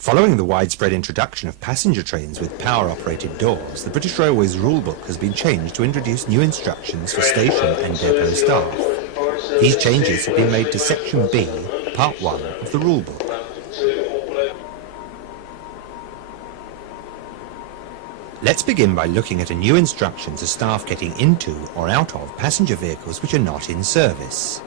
Following the widespread introduction of passenger trains with power-operated doors, the British Railways rulebook has been changed to introduce new instructions for station and depot staff. These changes have been made to Section B, Part 1 of the rulebook. Let's begin by looking at a new instruction to staff getting into or out of passenger vehicles which are not in service.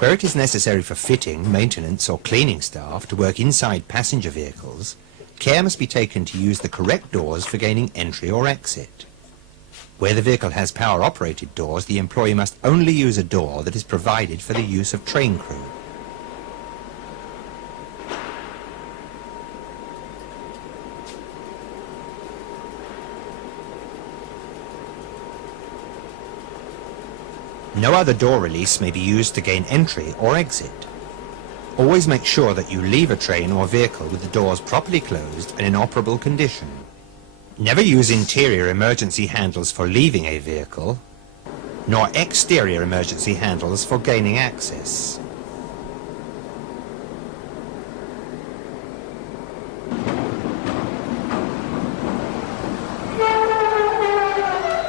Where it is necessary for fitting, maintenance or cleaning staff to work inside passenger vehicles, care must be taken to use the correct doors for gaining entry or exit. Where the vehicle has power-operated doors, the employee must only use a door that is provided for the use of train crew. No other door release may be used to gain entry or exit. Always make sure that you leave a train or vehicle with the doors properly closed and in operable condition. Never use interior emergency handles for leaving a vehicle, nor exterior emergency handles for gaining access.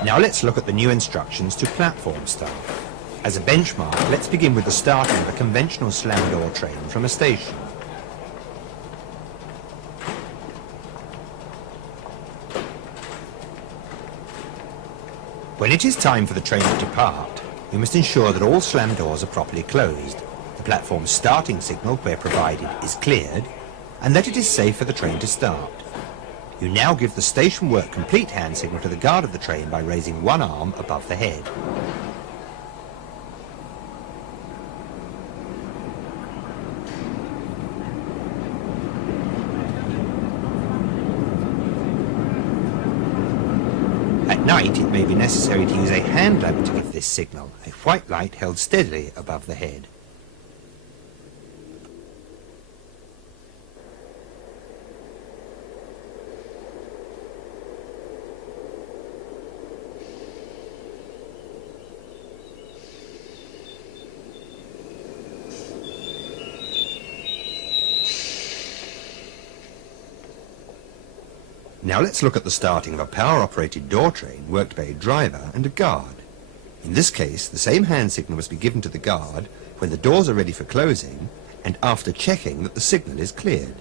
Now let's look at the new instructions to platform staff. As a benchmark, let's begin with the starting of a conventional slam door train from a station. When it is time for the train to depart, you must ensure that all slam doors are properly closed, the platform's starting signal, where provided, is cleared, and that it is safe for the train to start. You now give the station work complete hand signal to the guard of the train by raising one arm above the head. At night, it may be necessary to use a hand lamp to give this signal, a white light held steadily above the head. Now let's look at the starting of a power-operated door train worked by a driver and a guard. In this case, the same hand signal must be given to the guard when the doors are ready for closing and after checking that the signal is cleared.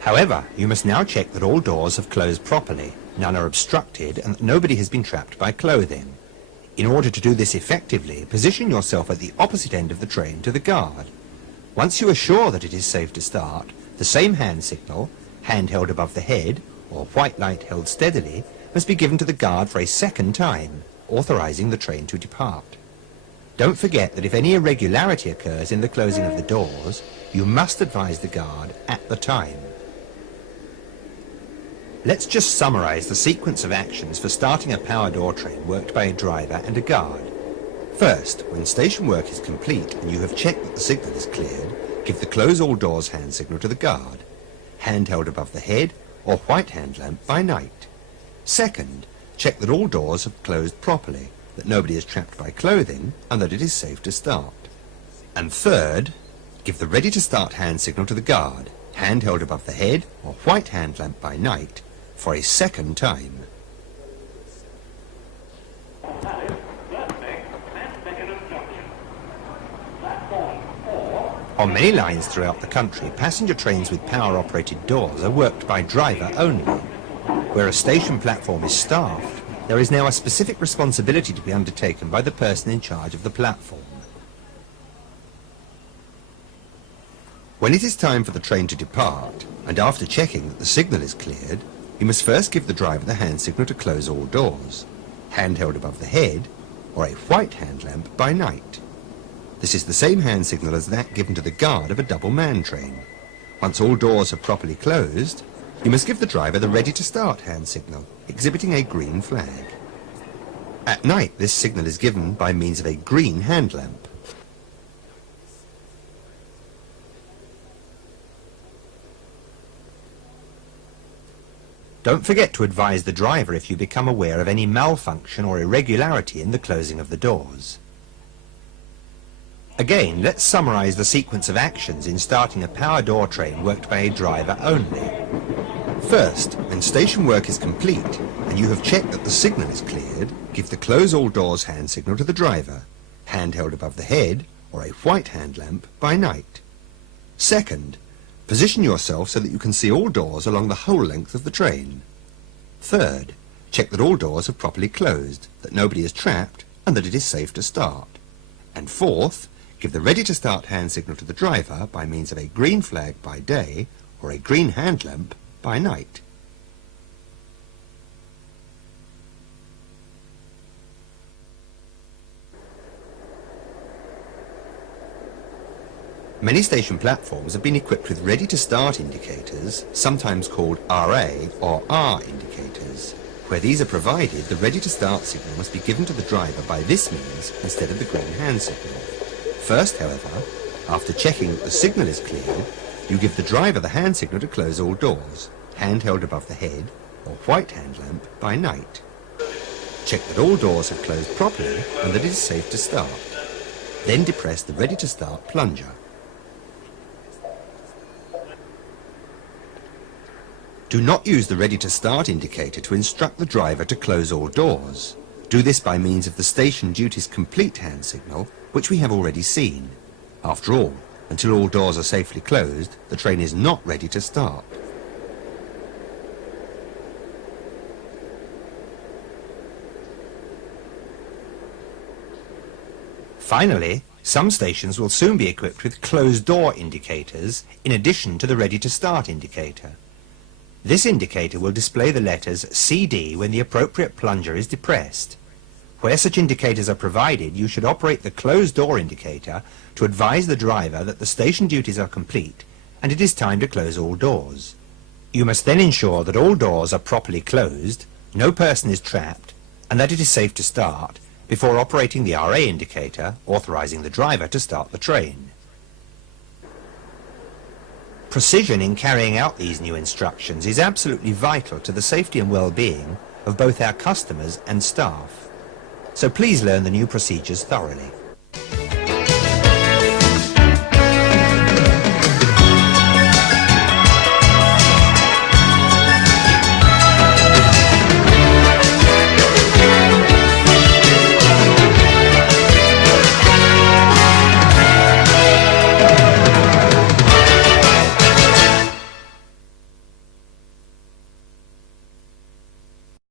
However, you must now check that all doors have closed properly, none are obstructed, and that nobody has been trapped by clothing. In order to do this effectively, position yourself at the opposite end of the train to the guard. Once you are sure that it is safe to start, the same hand signal, hand held above the head, or white light held steadily, must be given to the guard for a second time, authorizing the train to depart. Don't forget that if any irregularity occurs in the closing of the doors, you must advise the guard at the time. Let's just summarize the sequence of actions for starting a power door train worked by a driver and a guard. First, when station work is complete and you have checked that the signal is cleared, give the close all doors hand signal to the guard, hand held above the head or white hand lamp by night. Second, check that all doors have closed properly, that nobody is trapped by clothing and that it is safe to start. And third, give the ready to start hand signal to the guard, hand held above the head or white hand lamp by night, for a second time. On many lines throughout the country, passenger trains with power-operated doors are worked by driver only. Where a station platform is staffed, there is now a specific responsibility to be undertaken by the person in charge of the platform. When it is time for the train to depart, and after checking that the signal is cleared, you must first give the driver the hand signal to close all doors, hand held above the head, or a white hand lamp by night. This is the same hand signal as that given to the guard of a double-man train. Once all doors are properly closed, you must give the driver the ready-to-start hand signal, exhibiting a green flag. At night, this signal is given by means of a green hand lamp. Don't forget to advise the driver if you become aware of any malfunction or irregularity in the closing of the doors. Again, let's summarize the sequence of actions in starting a power door train worked by a driver only. First, when station work is complete and you have checked that the signal is cleared, give the close all doors hand signal to the driver, hand held above the head or a white hand lamp by night. Second, position yourself so that you can see all doors along the whole length of the train. Third, check that all doors are properly closed, that nobody is trapped and that it is safe to start. And fourth, give the ready to start hand signal to the driver by means of a green flag by day or a green hand lamp by night. Many station platforms have been equipped with ready-to-start indicators, sometimes called RA or R indicators. Where these are provided, the ready-to-start signal must be given to the driver by this means instead of the green hand signal. First, however, after checking that the signal is cleared, you give the driver the hand signal to close all doors, hand held above the head or white hand lamp by night. Check that all doors have closed properly and that it is safe to start. Then depress the ready-to-start plunger. Do not use the ready-to-start indicator to instruct the driver to close all doors. Do this by means of the station duties complete hand signal, which we have already seen. After all, until all doors are safely closed, the train is not ready to start. Finally, some stations will soon be equipped with closed door indicators in addition to the ready-to-start indicator. This indicator will display the letters CD when the appropriate plunger is depressed. Where such indicators are provided, you should operate the closed door indicator to advise the driver that the station duties are complete and it is time to close all doors. You must then ensure that all doors are properly closed, no person is trapped, and that it is safe to start before operating the RA indicator, authorizing the driver to start the train. Precision in carrying out these new instructions is absolutely vital to the safety and well-being of both our customers and staff. So please learn the new procedures thoroughly.